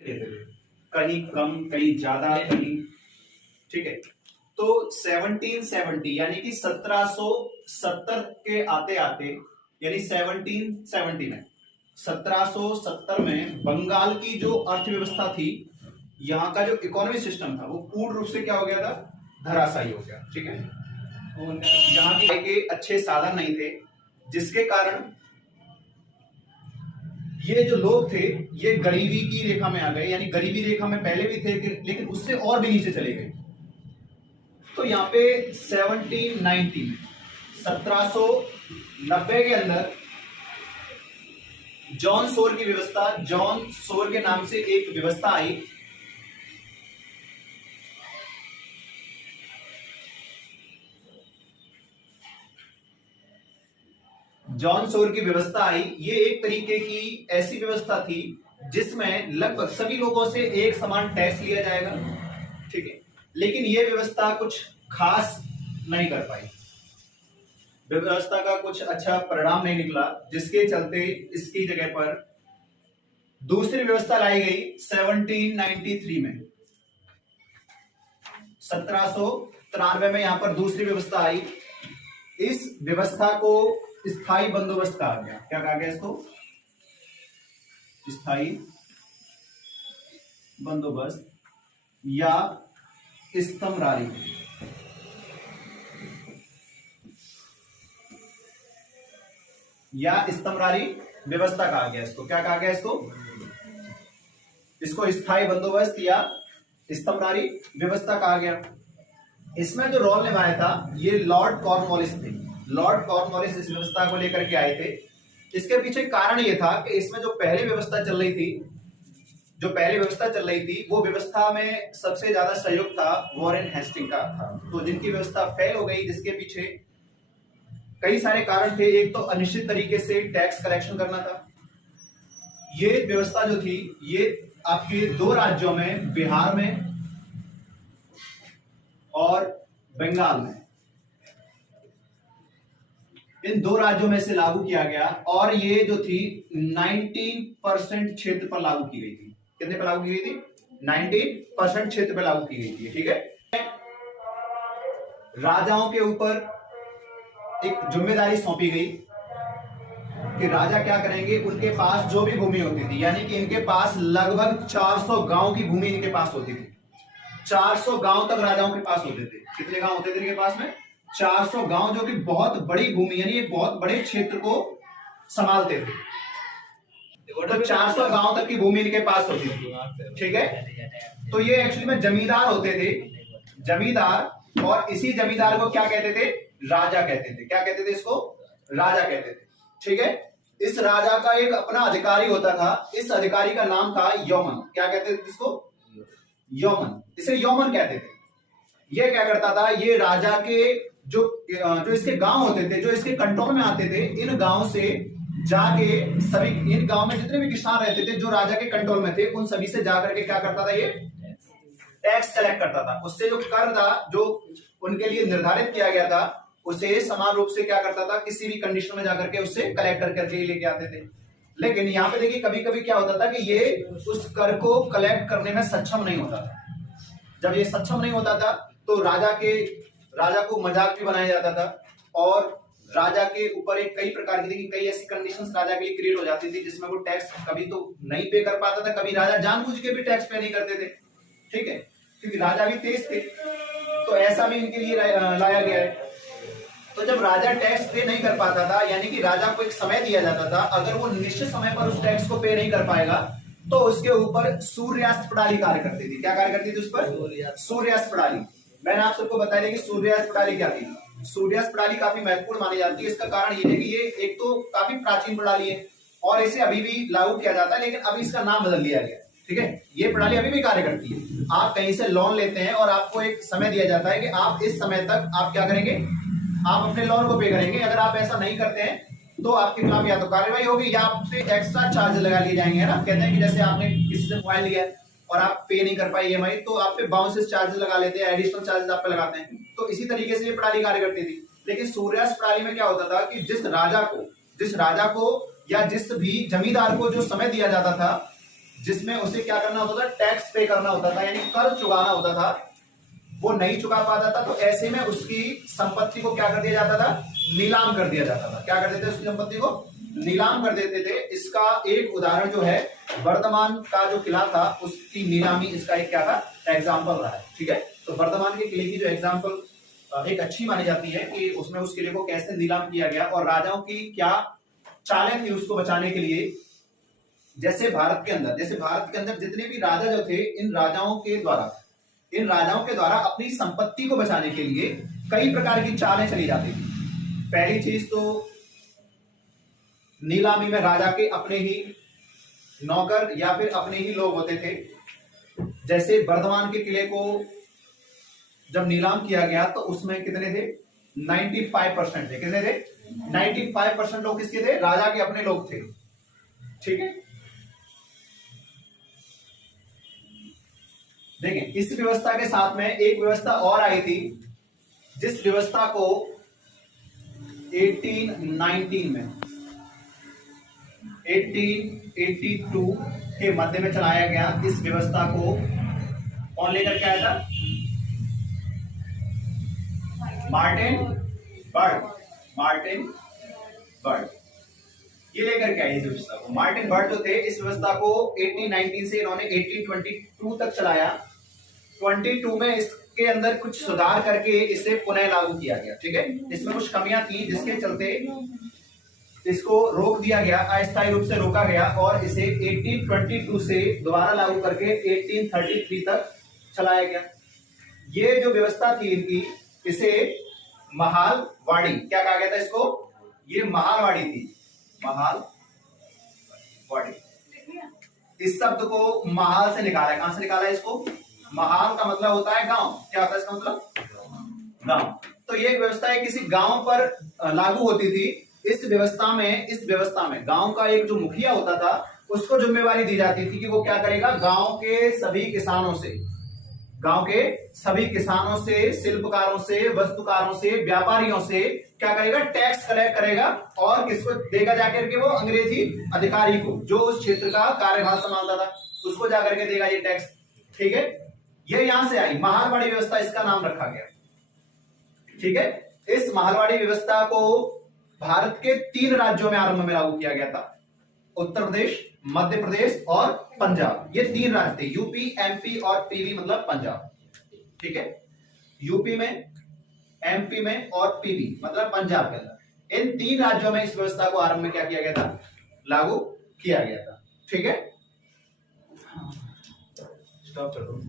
कहीं कम कहीं ज्यादा कहीं, ठीक है। तो 1770 यानी कि 1770 के आते आते, यानी 1770 में 1770 में बंगाल की जो अर्थव्यवस्था थी, यहाँ का जो इकोनॉमिक सिस्टम था, वो पूर्ण रूप से क्या हो गया था, धराशायी हो गया, ठीक है। यहाँ के अच्छे साधन नहीं थे, जिसके कारण ये जो लोग थे ये गरीबी की रेखा में आ गए, यानी गरीबी रेखा में पहले भी थे लेकिन उससे और भी नीचे चले गए। तो यहाँ पे 1790 में 1790 के अंदर जॉन सोर की व्यवस्था, जॉन सोर के नाम से एक व्यवस्था आई, जॉन सोर की व्यवस्था आई। ये एक तरीके की ऐसी व्यवस्था थी जिसमें लगभग सभी लोगों से एक समान टैक्स लिया जाएगा, ठीक है। लेकिन ये व्यवस्था कुछ खास नहीं कर पाई, व्यवस्था का कुछ अच्छा परिणाम नहीं निकला, जिसके चलते इसकी जगह पर दूसरी व्यवस्था लाई गई 1793 में। 1793 में यहां पर दूसरी व्यवस्था आई। इस व्यवस्था को स्थायी बंदोबस्त कहा गया। क्या कहा गया इसको? स्थायी बंदोबस्त या स्तंभरारी, या स्तंभरारी व्यवस्था कहा गया इसको। क्या कहा गया इसको? इसको स्थायी बंदोबस्त या स्तंभरारी व्यवस्था कहा गया। इसमें जो रोल निभाया था ये लॉर्ड कॉर्नवालिस थे। लॉर्ड कॉर्नवालिस इस व्यवस्था को लेकर के आए थे। इसके पीछे कारण ये था कि इसमें जो पहली व्यवस्था चल रही थी, वो व्यवस्था में सबसे ज्यादा सहयोग था वॉरेन हेस्टिंग का था। तो जिनकी व्यवस्था फेल हो गई, जिसके पीछे कई सारे कारण थे। एक तो अनिश्चित तरीके से टैक्स कलेक्शन करना था। ये व्यवस्था जो थी ये आपके दो राज्यों में, बिहार में और बंगाल में, इन दो राज्यों में से लागू किया गया। और ये जो थी 19% क्षेत्र पर लागू की गई थी। कितने पर लागू की गई थी? 19% क्षेत्र पर लागू की गई थी, ठीक है। राजाओं के ऊपर एक जिम्मेदारी सौंपी गई कि राजा क्या करेंगे, उनके पास जो भी भूमि होती थी, यानी कि इनके पास लगभग 400 गांव की भूमि इनके पास होती थी। 400 गांव तक राजाओं के पास होते थे। कितने गांव होते थे इनके पास में? 400 गांव, जो कि बहुत बड़ी भूमि, यानी एक बहुत बड़े क्षेत्र को संभालते थे। तो 400 गांव तक की भूमि इनके पास होती थी, ठीक है। तो ये एक्चुअली में जमींदार होते थे, जमींदार। और इसी जमींदार को क्या कहते थे? राजा कहते थे। क्या कहते थे इसको? राजा कहते थे, ठीक है। इस राजा का एक अपना अधिकारी होता था। इस अधिकारी का नाम था यौमन। क्या कहते थे इसको? यौमन। इसे यौमन कहते थे। ये क्या करता था? ये राजा के जो इसके गांव होते थे, जो इसके कंट्रोल में आते थे, इन गांव से जाके सभी, इन गांव में जितने भी किसान रहते थे जो राजा के कंट्रोल में थे, उन सभी से जाकर के क्या करता था? ये टैक्स कलेक्ट करता था। उससे जो कर था, जो उनके लिए निर्धारित किया गया था, उसे समान रूप से क्या करता था? किसी भी कंडीशन में जाकर के उससे कलेक्ट करके लेके आते थे। लेकिन यहाँ पे देखिए कभी कभी क्या होता था कि ये उस कर को कलेक्ट करने में सक्षम नहीं होता था। जब ये सक्षम नहीं होता था तो राजा को मजाक भी बनाया जाता था। और राजा के ऊपर एक कई प्रकार की, कई ऐसी कंडीशंस राजा के लिए क्रिएट हो जाती थी जिसमें वो टैक्स कभी तो नहीं पे कर पाता था, कभी राजा जानबूझ के भी टैक्स पे नहीं करते थे, ठीक है, क्योंकि राजा भी तेज थे। तो ऐसा भी इनके लिए लाया गया है। तो जब राजा टैक्स पे नहीं कर पाता था, यानी कि राजा को एक समय दिया जाता था, अगर वो निश्चित समय पर उस टैक्स को पे नहीं कर पाएगा तो उसके ऊपर सूर्यास्त प्रणाली कार्य करती थी। क्या कार्य करती थी उस पर? सूर्यास्त प्रणाली। मैंने आप सबको बताया कि सूर्यास्त प्रणाली क्या थी। सूर्यास्त प्रणाली काफी महत्वपूर्ण मानी जाती है। इसका कारण ये है कि ये एक तो काफी प्राचीन प्रणाली है और इसे अभी भी लागू किया जाता है, लेकिन अभी इसका नाम बदल दिया गया, ठीक है। ये प्रणाली अभी भी कार्य करती है। आप कहीं से लोन लेते हैं और आपको एक समय दिया जाता है कि आप इस समय तक आप क्या करेंगे, आप अपने लोन को पे करेंगे। अगर आप ऐसा नहीं करते हैं तो आपके खिलाफ या तो कार्रवाई होगी या आपसे एक्स्ट्रा चार्ज लगा लिए जाएंगे, है ना। कहते हैं कि जैसे आपने किसी से मोबाइल लिया और आप पे नहीं कर पाए ईएमआई, तो आप पे बाउंसेस चार्जेस लगा लेते हैं, एडिशनल चार्जेस आप पे लगाते हैं। तो इसी तरीके से ये प्रणाली कार्य करती थी। लेकिन सूर्यास्त प्रणाली में क्या होता था कि जिस राजा को या जिस भी जमींदार को जो समय दिया जाता था, जिसमें उसे क्या करना होता था, टैक्स पे करना होता था, यानी कर चुकाना होता था, वो नहीं चुका पाता था, तो ऐसे में उसकी संपत्ति को क्या कर दिया जाता था, नीलाम कर दिया जाता था। क्या कर देते थे, उसकी संपत्ति को नीलाम कर देते थे। इसका एक उदाहरण जो है वर्धमान का जो किला था उसकी नीलामी, इसका एक क्या था, एग्जाम्पल रहा है। ठीक है, तो वर्धमान के किले की जो एग्जाम्पल एक अच्छी मानी जाती है कि उसमें उस किले को कैसे नीलाम किया गया और राजाओं की क्या चालें थी उसको बचाने के लिए। जैसे भारत के अंदर जितने भी राजा जो थे, इन राजाओं के द्वारा अपनी संपत्ति को बचाने के लिए कई प्रकार की चालें चली जाती थी। पहली चीज तो नीलामी में राजा के अपने ही नौकर या फिर अपने ही लोग होते थे। जैसे वर्धमान के किले को जब नीलाम किया गया तो उसमें कितने थे, 95% थे। कितने थे, 95% लोग किसके थे, राजा के अपने लोग थे। ठीक है, देखें इस व्यवस्था के साथ में एक व्यवस्था और आई थी, जिस व्यवस्था को 1882 के मध्य में चलाया गया। इस व्यवस्था को कौन लेकर के आया था, मार्टिन बर्ड ये लेकर के आए इस व्यवस्था को। मार्टिन बर्ड जो थे, इस व्यवस्था को 1819 से इन्होंने 1822 तक चलाया। 22 में इसके अंदर कुछ सुधार करके इसे पुनः लागू किया गया। ठीक है, इसमें कुछ कमियां थी जिसके चलते इसको रोक दिया गया, अस्थायी रूप से रोका गया और इसे 1822 से दोबारा लागू करके 1833 तक चलाया गया। ये जो व्यवस्था थी इनकी, इसे महालवाड़ी क्या कहा गया था इसको, ये महालवाड़ी थी, महालवाड़ी। इस शब्द को महाल से निकाला है। कहां से निकाला है इसको, महाल का मतलब होता है गांव। क्या होता है इसका मतलब, गांव। तो ये व्यवस्था है किसी गांव पर लागू होती थी। इस व्यवस्था में गांव का एक जो मुखिया होता था उसको जिम्मेवारी दी जाती थी कि वो क्या करेगा, गांव के सभी किसानों से, शिल्पकारों से, वस्तुकारों से, व्यापारियों से क्या करेगा, टैक्स कलेक्ट करेगा और किसको देगा, जाकर के वो अंग्रेजी अधिकारी को, जो उस क्षेत्र का कार्यभार संभालता था, उसको जाकर के देगा ये टैक्स। ठीक है, ये यहां से आई महालवाड़ी व्यवस्था, इसका नाम रखा गया। ठीक है, इस महालवाड़ी व्यवस्था को भारत के 3 राज्यों में आरंभ में लागू किया गया था, उत्तर प्रदेश, मध्य प्रदेश और पंजाब। ये 3 राज्य थे, यूपी, एमपी और पीवी मतलब पंजाब। ठीक है, यूपी में, एमपी में और पीवी मतलब पंजाब के अंदर, इन 3 राज्यों में इस व्यवस्था को आरंभ में क्या किया गया था, लागू किया गया था। ठीक है, स्टॉप कर दो।